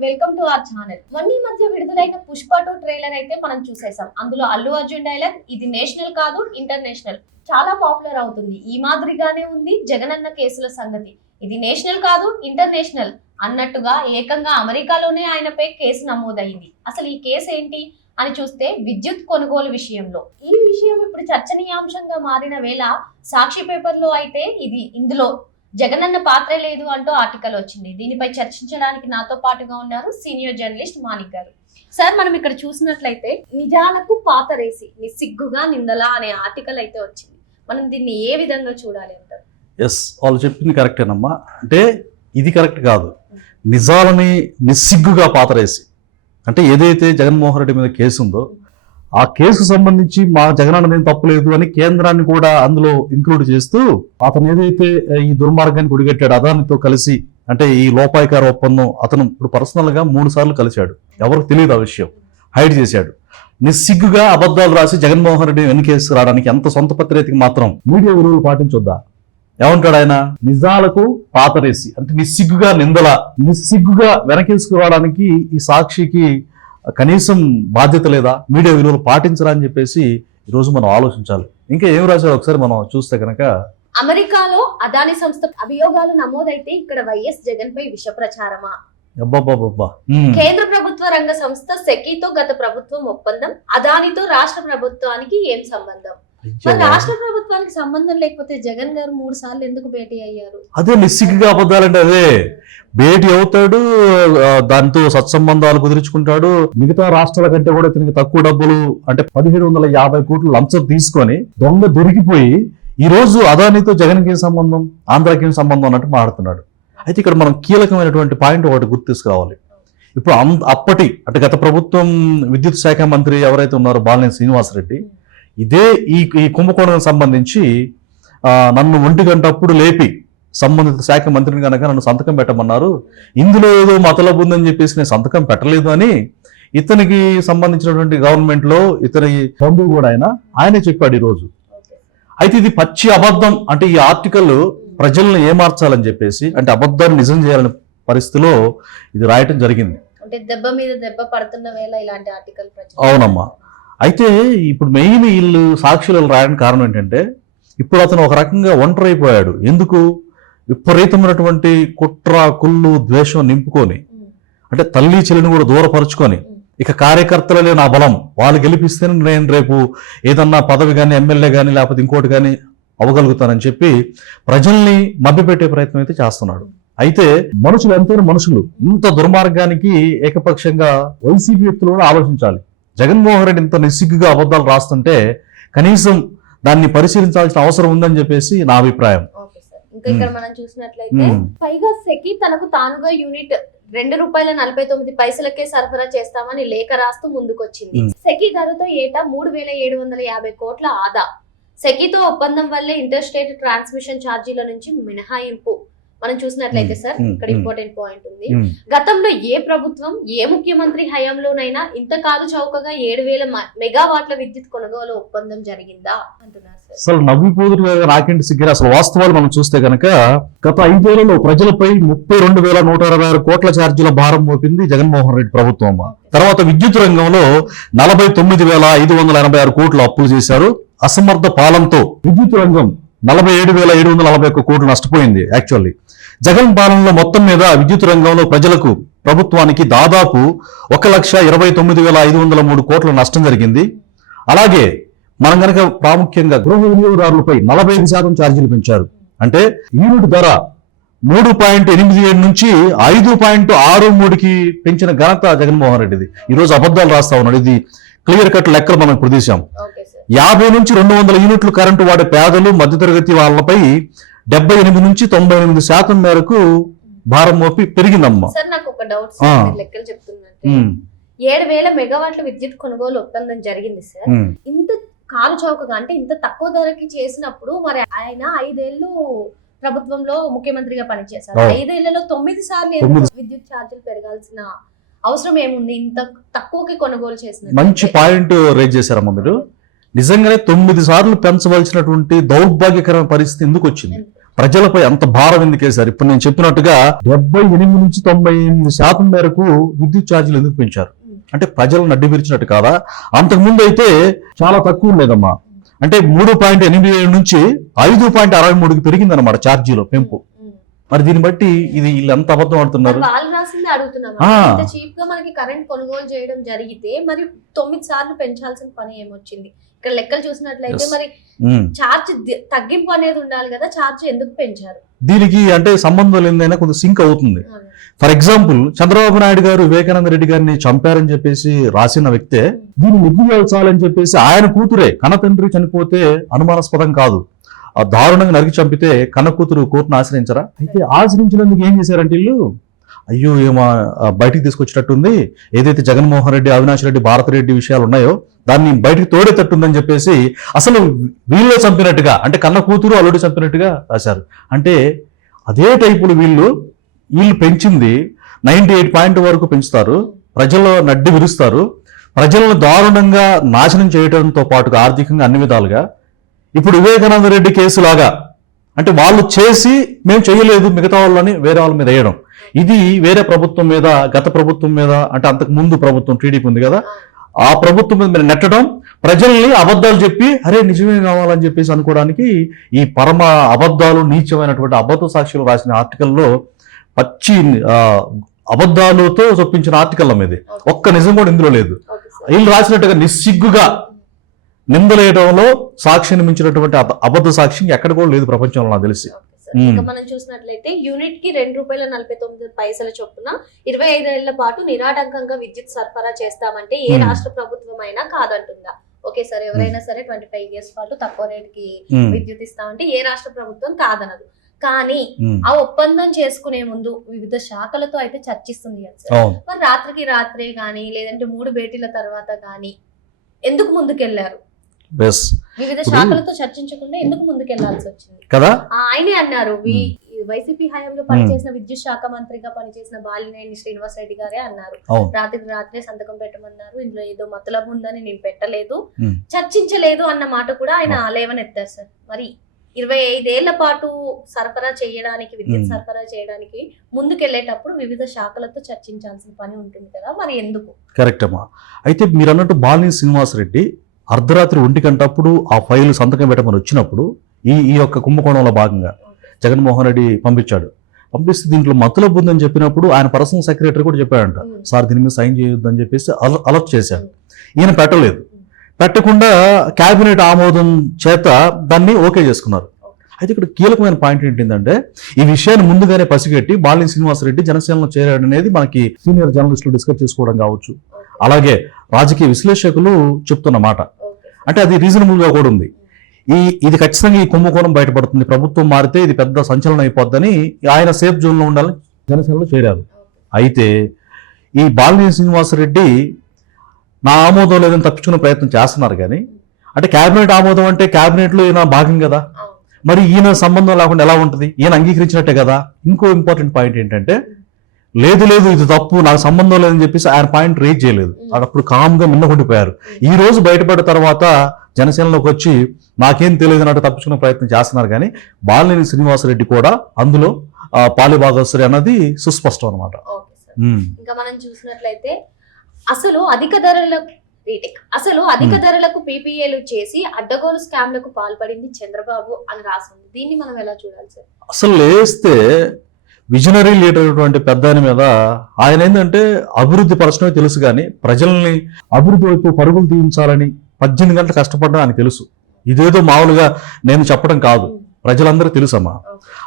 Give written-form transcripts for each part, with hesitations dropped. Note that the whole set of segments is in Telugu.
Welcome to our channel. మొన్న మధ్య విడుదలైన పుష్ప 2 ట్రైలర్ అయితే మనం చూసేసాం. అందులో అల్లు అర్జున్ డైలాగ్ ఇది నేషనల్ కాదు ఇంటర్నేషనల్ చాలా పాపులర్ అవుతుంది. ఈ మాదిరిగానే ఉంది జగనన్న కేసుల సంగతి. ఇది నేషనల్ కాదు ఇంటర్నేషనల్ అన్నట్టుగా ఏకంగా అమెరికాలోనే ఆయనపై కేసు నమోదైంది. అసలు ఈ కేసు ఏంటి అని చూస్తే విద్యుత్ కొనుగోలు విషయంలో ఈ విషయం ఇప్పుడు చర్చనీయాంశంగా మారిన వేళ సాక్షి పేపర్లో అయితే ఇందులో జగనన్న పాత్ర లేదు అంటూ ఆర్టికల్ వచ్చింది. దీనిపై చర్చించడానికి నాతో పాటుగా ఉన్నారు సీనియర్ జర్నలిస్ట్ మాణిక్ గారు. సార్, మనం ఇక్కడ చూసినట్లయితే నిజాలకు పాతరేసి నిస్సిగ్గుగా నిందలా అనే ఆర్టికల్ అయితే వచ్చింది. మనం దీన్ని ఏ విధంగా చూడాలి అంటారు? ఎస్, వాళ్ళు చెప్పింది కరెక్టేనమ్మా. అంటే ఇది కరెక్ట్ కాదు. నిజాలని నిస్సిగ్గుగా పాతరేసి అంటే ఏదైతే జగన్మోహన్ రెడ్డి మీద కేసు ఉందో ఆ కేసుకు సంబంధించి మా జగనన్నదేం తప్పులేదు అని కేంద్రాన్ని కూడా అందులో ఇంక్లూడ్ చేస్తూ అతను ఏదైతే ఈ దుర్మార్గానికి ఒడిగట్టాడు అదానితో కలిసి, అంటే ఈ లోపాయికార ఒప్పందం అతను ఇప్పుడు పర్సనల్ గా 3 సార్లు కలిశాడు. ఎవరికి తెలియదు ఆ విషయం, హైడ్ చేశాడు. నిస్సిగ్గుగా అబద్ధాలు రాసి జగన్మోహన్ రెడ్డి వెనకేసి రావడానికి ఎంత సొంత పత్రికకి మాత్రం మీడియా విలువలు పాటించొద్దా? ఏమంటాడు ఆయన? నిజాలకు పాతరేసి అంటే నిస్సిగ్గుగా నిందల, నిస్సిగ్గుగా వెనకేసుకురావడానికి ఈ సాక్షికి కనీసం బాధ్యత లేదా? మీడియా విలువలు పాటించరా అని చెప్పేసి ఈరోజు మనం ఆలోచించాలి. ఇంకా ఏం రాశారు ఒకసారి మనం చూస్తే కనుక, అమెరికాలో అదాని సంస్థ అభియోగాలు నమోదైతే ఇక్కడ వైఎస్ జగన్ పై విష ప్రచారమా? కేంద్ర ప్రభుత్వ రంగ సంస్థ సెకీతో గత ప్రభుత్వం ఒప్పందం, అదానితో రాష్ట్ర ప్రభుత్వానికి ఏం సంబంధం? రాష్ట్ర ప్రభుత్వానికి సంబంధం లేకపోతే జగన్ గారు 3 సార్లు ఎందుకు భేటీ అయ్యారు? అదే నిస్సిగ్గుగా అబద్ధాలంటే అదే. భేటీ అవుతాడు, దాంతో సత్సంబంధాలు కుదుర్చుకుంటాడు. మిగతా రాష్ట్రాల కంటే కూడా ఇతనికి తక్కువ డబ్బులు అంటే 1750 కోట్లు లంచం తీసుకొని దొంగ దొరికిపోయి ఈ రోజు అదానితో జగన్కి ఏం సంబంధం, ఆంధ్రాకి ఏం సంబంధం అన్నట్టు మాట్లాడుతున్నాడు. అయితే ఇక్కడ మనం కీలకమైనటువంటి పాయింట్ ఒకటి గుర్తు తీసుకురావాలి. ఇప్పుడు అప్పటి అంటే గత ప్రభుత్వం విద్యుత్ శాఖ మంత్రి ఎవరైతే ఉన్నారో బాలినేని శ్రీనివాసరెడ్డి, ఇదే ఈ కుంభకోణానికి సంబంధించి నన్ను 1 గంటప్పుడు లేపి సంబంధిత శాఖ మంత్రిని కనుక నన్ను సంతకం పెట్టమన్నారు, ఇందులో ఏదో మతలబు ఉందని చెప్పేసి నేను సంతకం పెట్టలేదు అని ఇతనికి సంబంధించినటువంటి గవర్నమెంట్ లో ఇతని బంధువు కూడా ఆయనే చెప్పాడు ఈరోజు. అయితే ఇది పచ్చి అబద్ధం. అంటే ఈ ఆర్టికల్ ప్రజలను ఏమార్చాలని చెప్పేసి, అంటే అబద్ధాన్ని నిజం చేయాలనే పరిస్థితిలో ఇది రాయటం జరిగింది. అంటే దెబ్బ మీద దెబ్బ పడుతున్న వేళ ఇలాంటి ఆర్టికల్ అవునమ్మా. అయితే ఇప్పుడు మెయిన్ వీళ్ళు సాక్షులు రాయడానికి కారణం ఏంటంటే, ఇప్పుడు అతను ఒక రకంగా ఒంటరి అయిపోయాడు. ఎందుకు? విపరీతమైనటువంటి కుట్ర, కుళ్ళు, ద్వేషం నింపుకొని, అంటే తల్లి చెల్లిని కూడా దూరపరుచుకొని, ఇక కార్యకర్తలే నా బలం, వాళ్ళు గెలిపిస్తేనే నేను రేపు ఏదన్నా పదవి కానీ ఎమ్మెల్యే కానీ లేకపోతే ఇంకోటి కానీ అవ్వగలుగుతానని చెప్పి ప్రజల్ని మభ్యపెట్టే ప్రయత్నం అయితే చేస్తున్నాడు. అయితే మనుషులు ఎంతైనా మనుషులు, ఇంత దుర్మార్గానికి ఏకపక్షంగా వైసీపీ వ్యక్తులు కూడా ఆలోచించాలి. జగన్మోహన్ రెడ్డి ఇంత నిస్సిగ్గుగా అబద్ధాలు రాస్తుంటే కనీసం దాన్ని పరిశీలించాల్సిన అవసరం ఉందని చెప్పేసి నా అభిప్రాయం. ఇంకా ఇక్కడ మనం చూసినట్లయితే పైగా సెకీ తనకు తానుగా యూనిట్ ₹2.49 సరఫరా చేస్తామని లేఖ రాస్తూ ముందుకొచ్చింది. సెకీ ధరతో ఏటా 3,750 కోట్ల ఆదా. సెకీతో ఒప్పందం వల్లే ఇంటర్ స్టేట్ ట్రాన్స్మిషన్ ఛార్జీల నుంచి మినహాయింపు. మనం చూసినట్లయితే సార్, ఇక్కడ ఇంపార్టెంట్ పాయింట్ ఉంది. గతంలో ఏ ప్రభుత్వం ఏ ముఖ్యమంత్రి హయాంలోనైనా ఇంత కాలు చౌకగా 7,000 మెగావాట్ల విద్యుత్ కొనుగోలు ఒప్పందం జరిగిందా అంటున్నారు సార్. అసలు నవ్విపోదురు రాకేంటి సిగ్గిర. అసలు వాస్తవాలు మనం చూస్తే కనుక గత 5 ఏళ్లలో ప్రజలపై 32,126 కోట్ల ఛార్జీల భారం మోపింది జగన్మోహన్ రెడ్డి ప్రభుత్వం. తర్వాత విద్యుత్ రంగంలో 49,586 కోట్లు అప్పులు చేశారు. అసమర్థ పాలనతో విద్యుత్ రంగం 47,741 కోట్లు నష్టపోయింది. యాక్చువల్లీ జగన్ పాలనలో మొత్తం మీద విద్యుత్ రంగంలో ప్రజలకు, ప్రభుత్వానికి దాదాపు 1,29,503 కోట్ల నష్టం జరిగింది. అలాగే మనం కనుక ప్రాముఖ్యంగా గృహ వినియోగదారులపై 45% ఛార్జీలు పెంచారు. అంటే యూనిట్ ధర 3.87 నుంచి 5.63కి పెంచిన ఘనత జగన్మోహన్ రెడ్డిది. ఈరోజు అబద్ధాలు రాస్తా ఉన్నాడు. ఇది క్లియర్ కట్ లెక్కలు మనం ఇప్పుడు తీసాం. 50 నుంచి 200 యూనిట్లు కరెంటు వాడే పేదలు, మధ్యతరగతి వాళ్ళపై 78 నుంచి 98% మేరకు భారం మోపి పెరిగిందమ్మా. సార్, నాకు ఒక డౌట్ లెక్కలు చెప్తున్నట్టు 7,000 మెగావాట్ల విద్యుత్ కొనుగోలు ఒప్పందం జరిగింది సార్. ఇంత కాలు చౌకగా అంటే ఇంత తక్కువ ధరకి చేసినప్పుడు మరి ఆయన 5 ఏళ్ళు ప్రభుత్వంలో ముఖ్యమంత్రిగా పనిచేశారు. 5 ఏళ్లలో 9 సార్లు విద్యుత్ ఛార్జీలు పెరగాల్సిన అవసరం ఏముంది? ఇంత తక్కువకి కొనుగోలు చేసిన మంచి పాయింట్ రేజ్ చేశారమ్మా మీరు. నిజంగానే 9 సార్లు పెంచవలసినటువంటి దౌర్భాగ్యకరమైన పరిస్థితి ఎందుకు వచ్చింది? ప్రజలపై అంత భారం ఎందుకేశారు? ఇప్పుడు నేను చెప్పినట్టుగా 78 నుంచి 98% మేరకు విద్యుత్ ఛార్జీలు ఎందుకు పెంచారు? అంటే ప్రజలు నడ్డి విరిచినట్టు కాదా? అంతకుముందు అయితే చాలా తక్కువ ఉండేదమ్మా. అంటే 3.87 నుంచి 5.63కి పెరిగిందన్నమాట ఛార్జీలో పెంపు. మరి దీన్ని బట్టి ఇది వీళ్ళు ఎంత అబద్ధం ఆడుతున్నారు? వాళ్ళు రాసింది అడుగుతున్నాం. ఇంత చీప్ గా మనకి కరెంట్ కొనుగోలు చేయడం జరిగితే మరి 9 సార్లు పెంచాల్సిన పని ఏమొచ్చింది? ఇక్కడ లెక్కలు చూసినట్లయితే మరి ఛార్జ్ తగ్గింపు అనేది ఉండాలి కదా, ఛార్జ్ ఎందుకు పెంచారు? దీనికి అంటే సంబంధం లేదైనా కొంచెం సింక్ అవుతుంది. ఫర్ ఎగ్జాంపుల్, చంద్రబాబు నాయుడు గారు వివేకానంద రెడ్డి గారిని చంపారని చెప్పేసి రాసిన వ్యక్తే దీన్ని నిగ్గుచాలని చెప్పేసి ఆయన కూతురే, కన్న తండ్రి చనిపోతే అనుమానాస్పదం కాదు, ఆ దారుణంగా నరికి చంపితే కన్న కూతురు కోర్టును ఆశ్రయించరా? అయితే ఆశ్రయించినందుకు ఏం చేశారంటే వీళ్ళు, అయ్యో ఏమో బయటికి తీసుకొచ్చేటట్టుంది, ఏదైతే జగన్మోహన్ రెడ్డి, అవినాష్ రెడ్డి, భారతిరెడ్డి విషయాలు ఉన్నాయో దాన్ని బయటికి తోడేటట్టుందని చెప్పేసి అసలు వీళ్ళే చంపినట్టుగా, అంటే కన్న కూతురు అల్లుడు చంపినట్టుగా రాశారు. అంటే అదే టైపులు వీళ్ళు పెంచింది 98 వరకు పెంచుతారు, ప్రజల్లో నడ్డి విరుస్తారు, ప్రజలను దారుణంగా నాశనం చేయడంతో పాటుగా ఆర్థికంగా అన్ని విధాలుగా. ఇప్పుడు వివేకానంద రెడ్డి కేసు లాగా అంటే వాళ్ళు చేసి మేము చేయలేదు మిగతా వాళ్ళని వేరే వాళ్ళ మీద వేయడం, ఇది వేరే ప్రభుత్వం మీద, గత ప్రభుత్వం మీద, అంటే అంతకు ముందు ప్రభుత్వం టీడీపీ ఉంది కదా, ఆ ప్రభుత్వం మీద నెట్టడం, ప్రజల్ని అబద్ధాలు చెప్పి అరే నిజమే కావాలని చెప్పేసి అనుకోవడానికి ఈ పరమ అబద్ధాలు, నీచమైనటువంటి అబద్ధ సాక్షులు రాసిన ఆర్టికల్లో పచ్చి అబద్ధాలతో చొప్పించిన ఆర్టికల్ మీద ఒక్క నిజం కూడా ఇందులో లేదు. వీళ్ళు రాసినట్టుగా నిస్సిగ్గుగా నిందలేయడంలో సాక్షిని మించినటువంటి అబద్ధ సాక్షి ఎక్కడ కూడా లేదు ప్రపంచంలో నాకు తెలిసి. ఇంకా మనం చూసినట్లయితే యూనిట్ కి ₹2.49 చొప్పున 25 ఏళ్ల పాటు నిరాటంకంగా విద్యుత్ సరఫరా చేస్తామంటే ఏ రాష్ట్ర ప్రభుత్వం అయినా కాదంటుందా? ఓకే సార్, ఎవరైనా సరే 25 years పాటు తక్కువ రేట్ కి విద్యుత్ ఇస్తామంటే ఏ రాష్ట్ర ప్రభుత్వం కాదనదు. కానీ ఆ ఒప్పందం చేసుకునే ముందు వివిధ శాఖలతో అయితే చర్చిస్తుంది కదా సార్. మరి రాత్రికి రాత్రే గానీ లేదంటే 3 భేటీల తర్వాత గానీ ఎందుకు ముందుకెళ్లారు? వివిధ శాఖలతో చర్చించకుండా ఎందుకు ముందుకెళ్లాల్సి వచ్చింది కదా? ఆయనే అన్నారు, వైసీపీ హయాంలో పనిచేసిన విద్యుత్ శాఖ మంత్రిగా పనిచేసిన బాలినేని శ్రీనివాస్ రెడ్డి గారే అన్నారు, రాత్రే సంతకం పెట్టమన్నారు, ఇందులో ఏదో మతలబు ఉందని నేను పెట్టలేదు, చర్చించలేదు అన్న మాట కూడా ఆయన లేవనెత్తారు సార్. మరి 25 ఏళ్ల పాటు సరఫరా చేయడానికి, విద్యుత్ సరఫరా చేయడానికి ముందుకెళ్లేటప్పుడు వివిధ శాఖలతో చర్చించాల్సిన పని ఉంటుంది కదా, మరి ఎందుకు? కరెక్ట్ అమ్మా. అయితే మీరు అన్నట్టు బాలినేని శ్రీనివాస్ రెడ్డి అర్ధరాత్రి 1 గంటప్పుడు ఆ ఫైల్ సంతకం పెట్టమని వచ్చినప్పుడు ఈ యొక్క కుంభకోణంలో భాగంగా జగన్మోహన్ రెడ్డి పంపిస్తే దీంట్లో మతలబు ఉందని చెప్పినప్పుడు ఆయన పర్సనల్ సెక్రటరీ కూడా చెప్పాడంట, సార్ దీని మీద సైన్ చేయొద్దని చెప్పేసి అలర్ట్ చేశాడు. ఈయన పెట్టలేదు, పెట్టకుండా కేబినెట్ ఆమోదం చేత దాన్ని ఓకే చేసుకున్నారు. అయితే ఇక్కడ కీలకమైన పాయింట్ ఏంటంటే ఈ విషయాన్ని ముందుగానే పసిగట్టి బాలినేని శ్రీనివాస్ రెడ్డి జనసేనలో చేరాడు అనేది మనకి సీనియర్ జర్నలిస్టులు డిస్కస్ చేసుకోవడం కావచ్చు, అలాగే రాజకీయ విశ్లేషకులు చెప్తున్న మాట. అంటే అది రీజనబుల్ గా కూడా ఉంది. ఇది ఖచ్చితంగా ఈ కుంభకోణం బయటపడుతుంది, ప్రభుత్వం మారితే ఇది పెద్ద సంచలనం అయిపోద్దని ఆయన సేఫ్ జోన్ లో ఉండాలని జనసేనలో చేరారు. అయితే ఈ బాలినేని శ్రీనివాస్ రెడ్డి నా ఆమోదం లేదని తప్పించుకునే ప్రయత్నం చేస్తున్నారు. కానీ అంటే కేబినెట్ ఆమోదం అంటే కేబినెట్ లో ఈయన భాగం కదా, మరి ఈయన సంబంధం లేకుండా ఎలా ఉంటుంది? ఈయన అంగీకరించినట్టే కదా. ఇంకో ఇంపార్టెంట్ పాయింట్ ఏంటంటే లేదు ఇది తప్పు, నాకు సంబంధం లేదని చెప్పేసి ఆయన పాయింట్ రేజ్ చేయలేదు, అప్పుడు కామ్ గా మిన్నకుండిపోయారు. ఈ రోజు బయటపడిన తర్వాత జనసేనలోకి వచ్చి నాకేం తెలియదు అన్నట్టు తప్పించుకునే ప్రయత్నం చేస్తున్నారు. కానీ బాలినేని శ్రీనివాసరెడ్డి కూడా అందులో పాలిభాగస్వరి అన్నది సుస్పష్టం అనమాట. ఇంకా మనం చూసినట్లయితే అసలు అధిక ధరలకు పీపీఏలు చేసి అడ్డగోలు స్కామ్లకు పాల్పడింది చంద్రబాబు అని రాసింది. దీన్ని మనం ఎలా చూడాలి సార్? అసలు లేస్తే విజనరీ లీడర్ అటువంటి పెద్ద మీద ఆయన ఏంటంటే అభివృద్ధి పరచడమే తెలుసు, కానీ ప్రజల్ని అభివృద్ధి వైపు పరుగులు తీయించాలని 18 గంటలు కష్టపడడం ఆయన తెలుసు. ఇదేదో మామూలుగా నేను చెప్పడం కాదు, ప్రజలందరూ తెలుసమ్మా.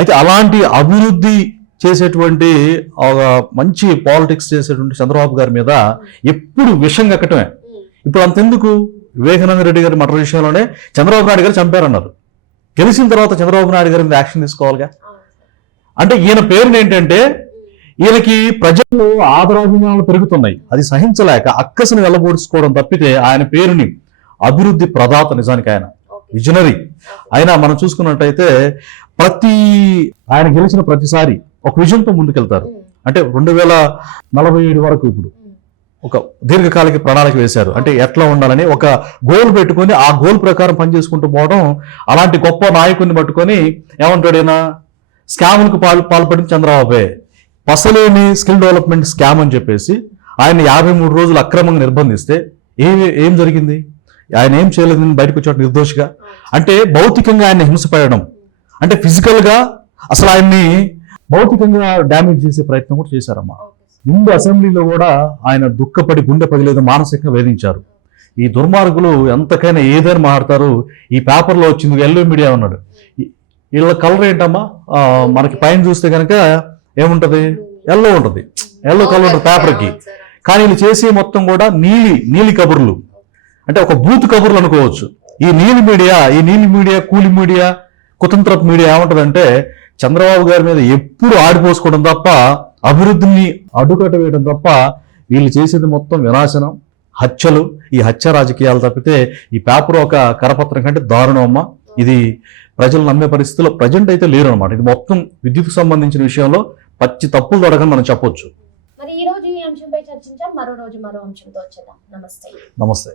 అయితే అలాంటి అభివృద్ధి చేసేటువంటి మంచి పాలిటిక్స్ చేసేటువంటి చంద్రబాబు గారి మీద ఎప్పుడు విషం కక్కటమే. ఇప్పుడు అంతెందుకు, వివేకానంద రెడ్డి గారి మర్డర్ విషయంలోనే చంద్రబాబు నాయుడు గారు చంపారన్నారు, తెలిసిన తర్వాత చంద్రబాబు నాయుడు గారి మీద యాక్షన్ తీసుకోవాలిగా. అంటే ఈయన పేరుని ఏంటంటే ఈయనకి ప్రజల్లో ఆదరాభిమానాలు పెరుగుతున్నాయి, అది సహించలేక అక్కసును వెళ్ళబోడ్చుకోవడం తప్పితే ఆయన పేరుని అభివృద్ధి ప్రదాత, నిజానికి ఆయన విజనరీ. అయినా మనం చూసుకున్నట్టయితే ఆయన గెలిచిన ప్రతిసారి ఒక విజన్తో ముందుకెళ్తారు. అంటే 2047 వరకు ఇప్పుడు ఒక దీర్ఘకాలిక ప్రణాళిక వేశారు. అంటే ఎట్లా ఉండాలని ఒక గోల్ పెట్టుకొని ఆ గోల్ ప్రకారం పనిచేసుకుంటూ పోవడం. అలాంటి గొప్ప నాయకుడిని పట్టుకొని ఏమంటాడు ఈయన, స్కామ్లకు పాల్పడిన చంద్రబాబే, పసలేని స్కిల్ డెవలప్మెంట్ స్కామ్ అని చెప్పేసి ఆయన 53 రోజులు అక్రమంగా నిర్బంధిస్తే ఏం జరిగింది? ఆయన ఏం చేయలేదని బయటకు వచ్చాడు నిర్దోషిగా. అంటే భౌతికంగా ఆయన హింసపడడం, అంటే ఫిజికల్ గా అసలు ఆయన్ని భౌతికంగా డ్యామేజ్ చేసే ప్రయత్నం కూడా చేశారమ్మా. ముందు అసెంబ్లీలో కూడా ఆయన దుఃఖపడి గుండె పగిలేదు, మానసికంగా వేధించారు. ఈ దుర్మార్గులు ఎంతకైనా ఏదైనా మాట్లాడతారు. ఈ పేపర్లో వచ్చింది ఎల్లో మీడియా ఉన్నాడు, వీళ్ళ కలర్ ఏంటమ్మా, మనకి పైన చూస్తే కనుక ఏముంటది, ఎల్లో ఉంటుంది, ఎల్లో కలర్ ఉంటుంది పేపర్కి. కానీ వీళ్ళు చేసే మొత్తం కూడా నీలి కబుర్లు, అంటే ఒక బూత్ కబుర్లు అనుకోవచ్చు. ఈ నీలి మీడియా కూలి మీడియా కుతంత్రపు మీడియా ఏముంటదంటే చంద్రబాబు గారి మీద ఎప్పుడు ఆడిపోసుకోవడం తప్ప, అభివృద్ధిని అడ్డుకట్ట వేయడం తప్ప, వీళ్ళు చేసేది మొత్తం వినాశనం, హత్యలు. ఈ హత్య రాజకీయాలు తప్పితే ఈ పేపర్ ఒక కరపత్రం కంటే దారుణం అమ్మా. ఇది ప్రజలు నమ్మే పరిస్థితిలో ప్రజెంట్ అయితే లేరు అనమాట. ఇది మొత్తం విద్యుత్కు సంబంధించిన విషయంలో పచ్చి తప్పులు తొడగని మనం చెప్పొచ్చు. మరి ఈ రోజు ఈ అంశంపై చర్చించాం. మరో రోజు మరో అంశంతో వచ్చేద్దాం. నమస్తే. నమస్తే.